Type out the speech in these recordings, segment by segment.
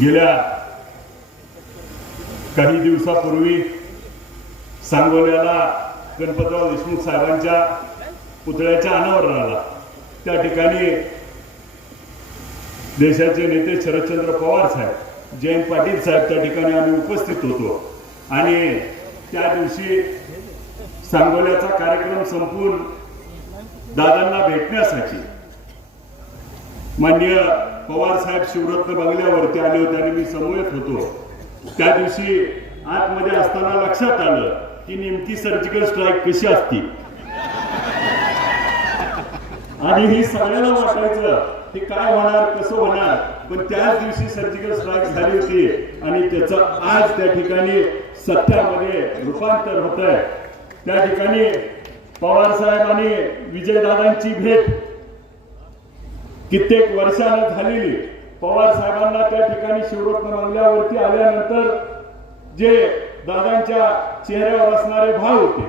गेल्या काही दिवसापूर्वी सांगोल्याला गणपतराव देशमुख साहेबांच्या पुतळ्याच्या अनावरणाला त्या ठिकाणी देशाचे नेते शरदचंद्र पवार साहेब जयंत पाटील साहेब त्या ठिकाणी आम्ही उपस्थित होतो आणि त्या दिवशी सांगोल्याचा कार्यक्रम संपून दादांना भेटण्यासाठी मान्य पवार साहेब शिवरत्न बंगल्यावरती आले होते आणि मी समवेत होतो त्या दिवशी आतमध्ये असताना लक्षात आलं की नेमकी सर्जिकल स्ट्राईक कशी असती आणि ही सगळ्यांना वाटायचं की काय होणार कसं होणार पण त्याच दिवशी सर्जिकल स्ट्राईक झाली होती आणि त्याचं आज त्या ठिकाणी सत्यामध्ये रूपांतर होत आहे त्या ठिकाणी पवार साहेब आणि विजयदादांची भेट कित्येक वर्षानं झालेली पवार साहेबांना त्या ठिकाणी शिवरत्न मंगल्यावरती आल्यानंतर जे दादांच्या चेहऱ्यावर असणारे भाव होते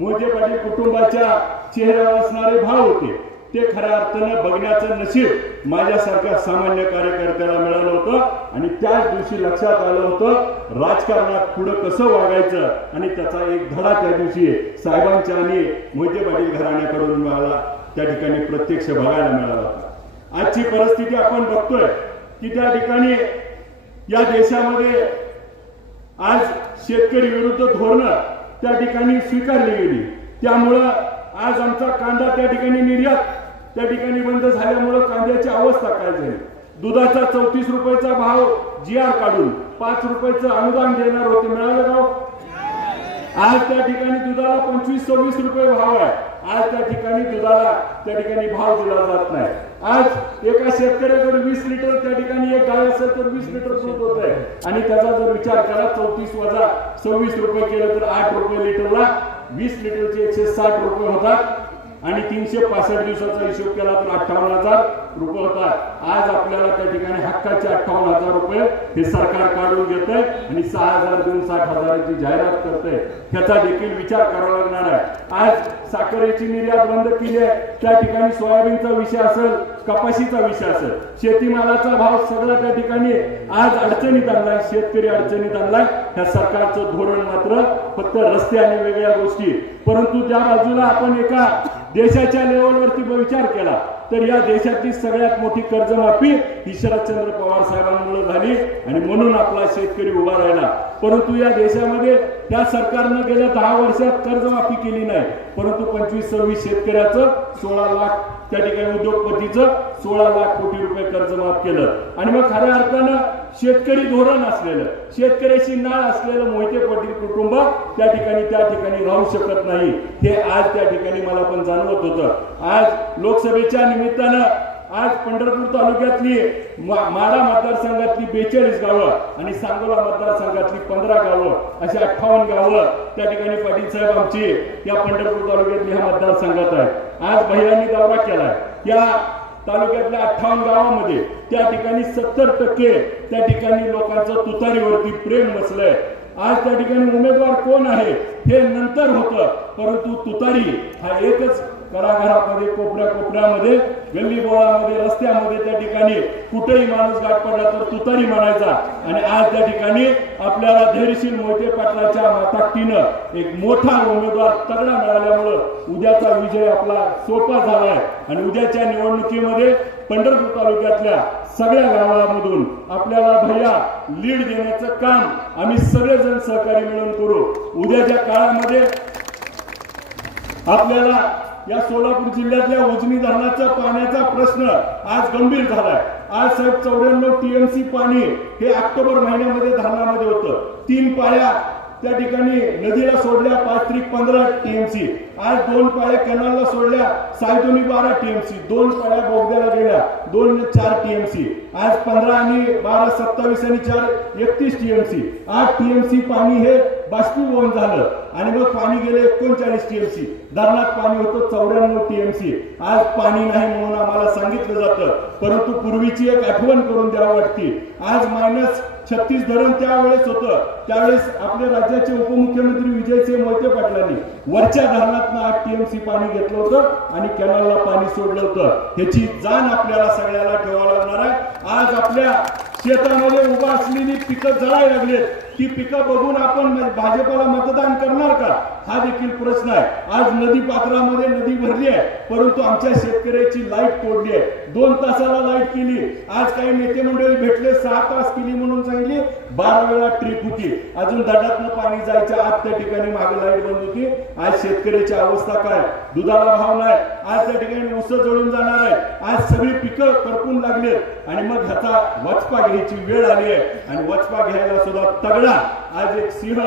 मोजे पाटील कुटुंबाच्या चेहऱ्यावर असणारे भाव होते ते खऱ्या अर्थानं बघण्याचं नशीब माझ्यासारख्या सामान्य कार्यकर्त्याला मिळालं होतं आणि त्याच दिवशी लक्षात आलं होतं राजकारणात पुढं कसं वागायचं आणि त्याचा एक धडा त्या दिवशी साहेबांच्या आणि मोहिते पाटील घराण्याकडून मिळाला त्या ठिकाणी प्रत्यक्ष बघायला मिळाला होता आजची परिस्थिती आपण बघतोय की त्या ठिकाणी या देशामध्ये आज शेतकरी विरुद्ध धोरण त्या ठिकाणी स्वीकारली गेली त्यामुळं आज आमचा कांदा त्या ठिकाणी निर्यात त्या ठिकाणी बंद झाल्यामुळं कांद्याची अवस्था काय झाली दुधाचा चौतीस रुपयाचा भाव जी आर काढून पाच रुपयाचं अनुदान देणार होते मिळालं गाव हो? आज त्या ठिकाणी दुधाला पंचवीस सव्वीस रुपये भाव आहे आज त्या ठिकाणी दुधाला त्या ठिकाणी भाव दिला जात नाही आज एका शेतकऱ्याकडे वीस लिटर त्या ठिकाणी एक गाय असेल तर वीस लिटर दूध होत आहे आणि त्याचा जर विचार करा चौतीस वजा सव्वीस रुपये केलं तर आठ रुपये लिटरला वीस लिटरचे एकशे साठ रुपये होतात आणि तीनशे पासष्ट दिवसाचा हिशोब केला तर अठ्ठावन्न हजार रुपये होतात आज आपल्याला त्या ठिकाणी हक्काचे अठ्ठावन्न हजार रुपये हे सरकार काढून घेत आहे आणि सहा हजार दोन साठ हजाराची जाहिरात करत आहे त्याचा देखील विचार करावा लागणार आहे आज साखरेची निर्यात बंद केली आहे त्या ठिकाणी सोयाबीनचा विषय असेल कपाशीचा विषय असेल शेतीमालाचा भाव सगळा त्या ठिकाणी आज अडचणीत आणलाय शेतकरी अडचणीत आणलाय ह्या सरकारचं धोरण मात्र फक्त रस्ते आणि वेगळ्या गोष्टी परंतु त्या बाजूला आपण एका देशाच्या लेवलवरती विचार केला तर या देशाची सगळ्यात मोठी कर्जमाफी ही चंद्र पवार साहेबांमुळे झाली आणि म्हणून आपला शेतकरी उभा राहिला परंतु या देशामध्ये त्या सरकारनं गेल्या दहा वर्षात कर्जमाफी केली नाही परंतु पंचवीस सव्वीस शेतकऱ्याचं सोळा लाख त्या ठिकाणी उद्योगपतीचं सोळा लाख कोटी रुपये कर्जमाफ केलं आणि मग खऱ्या अर्थानं शेतकरी धोरण असलेलं शेतकऱ्याशी नाळ असलेलं मोहिते पाटील कुटुंब त्या ठिकाणी त्या ठिकाणी राहू शकत नाही हे आज त्या ठिकाणी मला पण जाणवत होतं आज लोकसभेच्या निमित्तानं आज पंढरपूर तालुक्यातली माडा मतदारसंघातली बेचाळीस गावं आणि सांगोला मतदारसंघातली पंधरा गावं अशी अठ्ठावन्न गावं त्या ठिकाणी पाटील साहेब आमची या पंढरपूर तालुक्यातली ह्या मतदारसंघात आहे आज बहिरांनी दौरा केला या तालुक्यातल्या अठ्ठावन्न गावामध्ये त्या ठिकाणी सत्तर टक्के त्या ठिकाणी लोकांचं तुतारीवरती प्रेम बसलंय आज त्या ठिकाणी उमेदवार कोण आहे हे नंतर होतं परंतु तुतारी हा एकच कराघरामध्ये कोपऱ्या कोपऱ्यामध्ये गल्ली बोळामध्ये रस्त्यामध्ये त्या ठिकाणी कुठेही माणूस गाठ पडला तर तुतारी म्हणायचा आणि आज त्या ठिकाणी आपल्याला धैर्यशील मोहिते पाटलाच्या ताकदीनं एक मोठा उमेदवार तगडा मिळाल्यामुळं उद्याचा विजय आपला सोपा झालाय आणि उद्याच्या निवडणुकीमध्ये पंढरपूर तालुक्यातल्या सगळ्या गावामधून आपल्याला भैया लीड देण्याचं काम आम्ही सगळेजण सहकारी मिळून करू उद्याच्या काळामध्ये आपल्याला या सोलापूर जिल्ह्यातल्या उजनी धरणाचा पाण्याचा प्रश्न आज गंभीर झालाय आज साहेब चौऱ्याण्णव टीएमसी पाणी हे ऑक्टोबर महिन्यामध्ये धरणामध्ये होतं तीन पाळ्या त्या ठिकाणी नदीला सोडल्या पाच त्रिक पंधरा टीएमसी आज दोन पाळ्या कॅनलला सोडल्या साय बारा टीएमसी दोन पाळ्या बोगद्याला गेल्या दोन चार टीएमसी आज पंधरा आणि बारा सत्तावीस आणि चार एकतीस टीएमसी आठ टीएमसी पाणी हे बाष्पीभवन झालं आणि मग पाणी गेलं एकोणचाळीस टीएमसी धरणात पाणी होतं चौऱ्याण्णव टीएमसी आज पाणी नाही म्हणून आम्हाला सांगितलं जातं परंतु पूर्वीची एक आठवण करून द्यावी वाटते आज मायनस छत्तीस धरण त्यावेळेस होतं त्यावेळेस आपल्या राज्याचे उपमुख्यमंत्री विजयसिंह मोहिते पाटलांनी वरच्या धरणातनं आठ टीएमसी पाणी घेतलं होतं आणि कॅनलला पाणी सोडलं होतं ह्याची जाण आपल्याला सगळ्याला ठेवावं लागणार आहे आज आपल्या शेतामध्ये उभा असलेली पिकं जळायला लागलेत ती पिकं बघून आपण भाजपला मतदान करणार का हा देखील प्रश्न आहे आज नदी पात्रामध्ये नदी भरली आहे परंतु आमच्या शेतकऱ्याची लाईट तोडली आहे दोन तासाला लाईट केली आज काही नेते मंडळी भेटले सहा तास केली म्हणून सांगितली बारा वेळा ट्रिप होती अजून दडातनं पाणी जायच्या आज त्या ठिकाणी मागे लाईट बंद होती आज शेतकऱ्याची अवस्था काय दुधाला भाव नाही आज त्या ठिकाणी उस जळून जाणार आहे आज सगळी पिकं करपून लागले आणि मग ह्याचा वचपा घ्यायची वेळ आली आहे आणि वचपा घ्यायला सुद्धा तगड लढा आज एक सिंह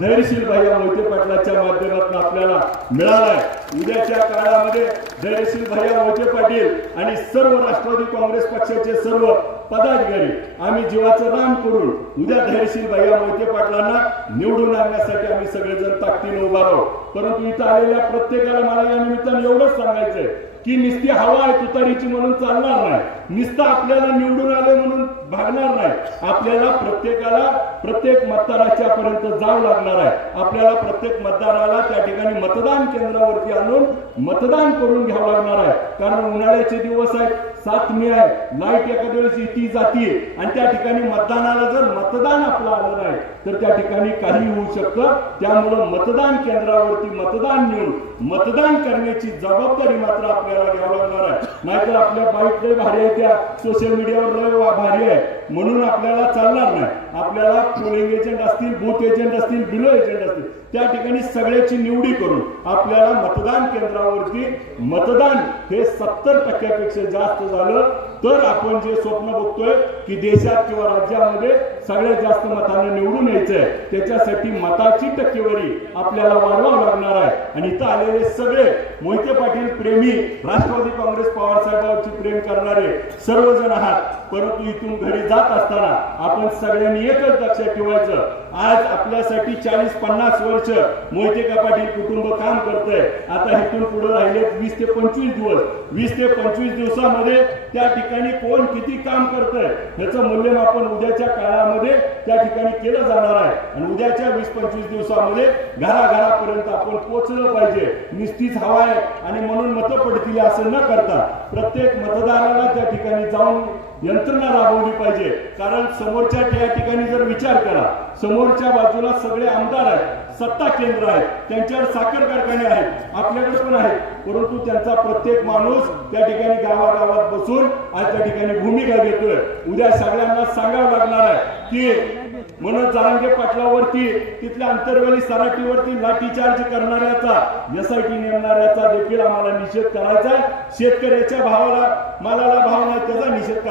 धैर्यशील भैया मोहिते पाटलाच्या माध्यमातून आपल्याला मिळालाय उद्याच्या काळामध्ये धैर्यशील भैया मोहिते पाटील आणि सर्व राष्ट्रवादी काँग्रेस पक्षाचे सर्व पदाधिकारी आम्ही जीवाचं राम करून उद्या धैर्यशील भैया मोहिते पाटलांना निवडून आणण्यासाठी आम्ही सगळेजण ताकदीने उभा राहू परंतु इथं आलेल्या प्रत्येकाला मला या निमित्तानं एवढंच सांगायचंय की निस्ती हवा आहे तुतारीची म्हणून चालणार नाही निस्ता आपल्याला निवडून आले म्हणून भागणार नाही आपल्याला प्रत्येकाला प्रत्येक मतदाराच्या पर्यंत जावं लागणार आहे आपल्याला प्रत्येक मतदाराला त्या ठिकाणी मतदान केंद्रावरती आणून मतदान करून घ्यावं लागणार आहे कारण उन्हाळ्याचे दिवस आहेत सात मे आहे लाईट एखाद्या वेळेस येते जाते आणि त्या ठिकाणी मतदानाला जर मतदान आपलं आलं नाही तर त्या ठिकाणी काही होऊ शकतं त्यामुळं मतदान केंद्रावरती मतदान नेऊन मतदान करण्याची जबाबदारी मात्र आपल्या आपल्याला घ्यावं लागणार आहे नाहीतर आपल्या बाईक लय भारी आहे त्या सोशल मीडियावर लय भारी आहे म्हणून आपल्याला चालणार नाही आपल्याला पोलिंग एजंट असतील बूथ एजंट असतील बिलो एजंट असतील त्या ठिकाणी सगळ्याची निवडी करून आपल्याला मतदान केंद्रावरती मतदान हे सत्तर टक्क्यापेक्षा जास्त झालं तर आपण जे स्वप्न बघतोय की देशात किंवा राज्यामध्ये सगळ्यात जास्त मतानं निवडून यायचंय त्याच्यासाठी मताची टक्केवारी आपल्याला वाढवावं लागणार आहे आणि इथं आलेले सगळे मोहिते पाटील प्रेमी राष्ट्रवादी काँग्रेस पवारसाहेबांची प्रेम करणारे सर्वजण आहात परंतु इथून घरी जात असताना आपण सगळ्यांनी एकच लक्षात ठेवायचं आज आपल्यासाठी चाळीस पन्नास वर्ष का पाटील कुटुंब काम करतंय आता इथून पुढे राहिले वीस ते पंचवीस दिवस वीस ते पंचवीस दिवसामध्ये त्या ठिकाणी कोण किती काम करतंय ह्याचं मूल्यमापन उद्याच्या काळामध्ये त्या ठिकाणी केलं जाणार आहे आणि उद्याच्या वीस पंचवीस दिवसामध्ये घराघरापर्यंत आपण पोचलं पाहिजे निश्चित हवा आहे आणि म्हणून मतं पडतील असं न करता प्रत्येक मतदाराला त्या ठिकाणी जाऊन यंत्रणा राबवली पाहिजे कारण समोरच्या त्या ठिकाणी जर विचार करा समोरच्या बाजूला सगळे आमदार आहेत सत्ता केंद्र आहेत त्यांच्यावर साखर कारखाने आहेत आपल्याकडे पण आहेत परंतु त्यांचा प्रत्येक माणूस त्या ठिकाणी गावागावात बसून आज त्या ठिकाणी भूमिका घेतोय उद्या सगळ्यांना सांगावं लागणार आहे की म्हणून जारांगे पाटलावरती तिथल्या अंतर्वेली सराटीवरती लाठीचार्ज करणाऱ्याचा एसआयटी नेमणाऱ्याचा देखील आम्हाला निषेध करायचा शेतकऱ्याच्या भावाला मालाला भावना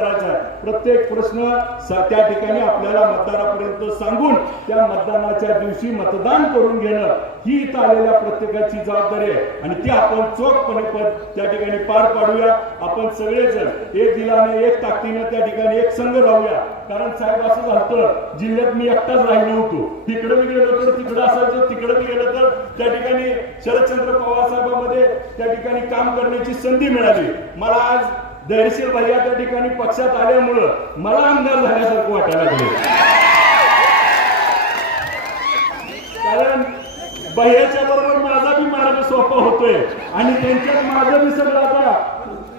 करायचा आहे प्रत्येक प्रश्न त्या ठिकाणी आपल्याला मतदारापर्यंत सांगून त्या मतदानाच्या दिवशी मतदान करून घेणं ही इथं आलेल्या प्रत्येकाची जबाबदारी आहे आणि ती आपण चोखपणे त्या ठिकाणी पार पाडूया आपण सगळेजण एक दिलाने एक ताकदीने त्या ठिकाणी एक संघ राहूया कारण साहेब असं झालं जिल्ह्यात मी एकटाच राहिलो होतो तिकडे मी गेलो तर तिकडं असायचं तिकडे मी गेलो तर त्या ठिकाणी शरदचंद्र पवार साहेबांमध्ये त्या ठिकाणी काम करण्याची संधी मिळाली मला आज दहशील भैया त्या ठिकाणी पक्षात आल्यामुळं मला आमदार झाल्यासारखं वाटायला लागले कारण भैयाच्या बरोबर माझा बी मार्ग सोपा होतोय आणि त्यांच्यात माझं बी सगळं आता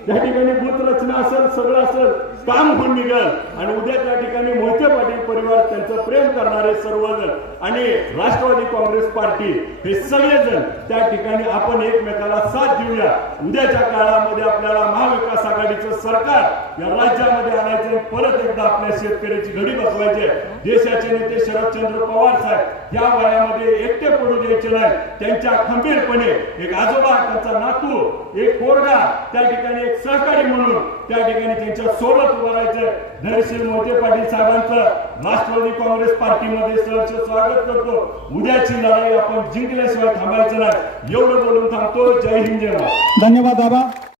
त्या ठिकाणी भूत रचना असेल सगळं असेल काम होऊन निघाल आणि उद्या त्या ठिकाणी मोहिते पाटील परिवार त्यांचं प्रेम करणारे सर्वजण आणि राष्ट्रवादी काँग्रेस पार्टी हे सगळेजण त्या ठिकाणी आपण एकमेकाला साथ देऊया उद्याच्या काळामध्ये आपल्याला महाविकास आघाडीचं सरकार या राज्यामध्ये आणायचं परत एकदा आपल्या शेतकऱ्याची घडी बसवायची देशाचे नेते शरदचंद्र पवार साहेब या वयामध्ये एकटे पडू द्यायचे नाही त्यांच्या खंबीरपणे एक आजोबा त्यांचा नातू एक पोरगा त्या ठिकाणी एक सहकारी म्हणून त्या ठिकाणी त्यांच्या सोबत उभं बोलायचं धनशील मोठे पाटील साहेबांचं राष्ट्रवादी काँग्रेस पार्टीमध्ये सहर्ष स्वागत करतो उद्याची लढाई आपण जिंकल्याशिवाय थांबायचं नाही एवढं बोलून थांबतो जय हिंद जय धन्यवाद बाबा